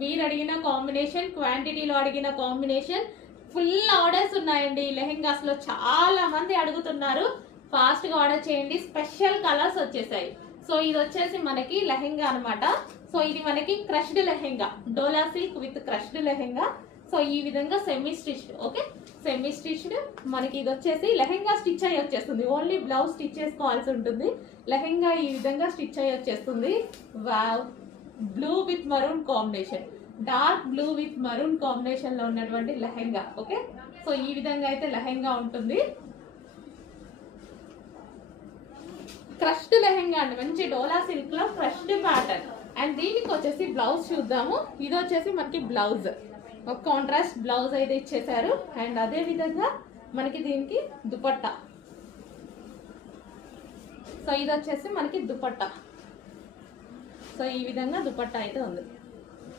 మీరు అడిగిన కాంబినేషన్, క్వాంటిటీలో అడిగిన కాంబినేషన్, ఫుల్ ఆర్డర్స్ ఉన్నాయండి లెహెంగాస్ లో. చాలా మంది అడుగుతున్నారు, ఫాస్ట్ గా ఆర్డర్ చేయండి. స్పెషల్ కలర్స్ వచ్చేసాయి. సో ఇది వచ్చేసి మనకి లెహెంగా అనమాట. సో ఇది మనకి crushed lehenga, dola silk with crushed lehenga. So ఈ విధంగా semi stitched, okay semi stitched. మనకి ఇది వచ్చేసి లెహెంగా స్టిచ్ అయ్యి వచ్చేస్తుంది, ఓన్లీ బ్లౌజ్ స్టిచ్ చేసుకోవాల్సి ఉంటుంది. లెహెంగా ఈ విధంగా స్టిచ్ అయ్యి వచ్చేస్తుంది. Wow, blue with maroon combination, dark blue with maroon combination లో ఉన్నటువంటి లెహెంగా. ఓకే, సో ఈ విధంగా అయితే లెహెంగా ఉంటుంది. క్రష్డ్ లెహెంగా అండి, మంచి డోలా సిల్క్ లో క్రష్డ్ ప్యాటర్న్. అండ్ దీనికి వచ్చేసి బ్లౌజ్ చూద్దాము. ఇది వచ్చేసి మనకి బ్లౌజ్, ఒక కాంట్రాస్ట్ బ్లౌజ్ అయితే ఇచ్చేసారు. అండ్ అదే విధంగా మనకి దీనికి దుపట్టా. సో ఇది వచ్చేసి మనకి దుపట్టా. సో ఈ విధంగా దుపట్టా అయితే ఉంది.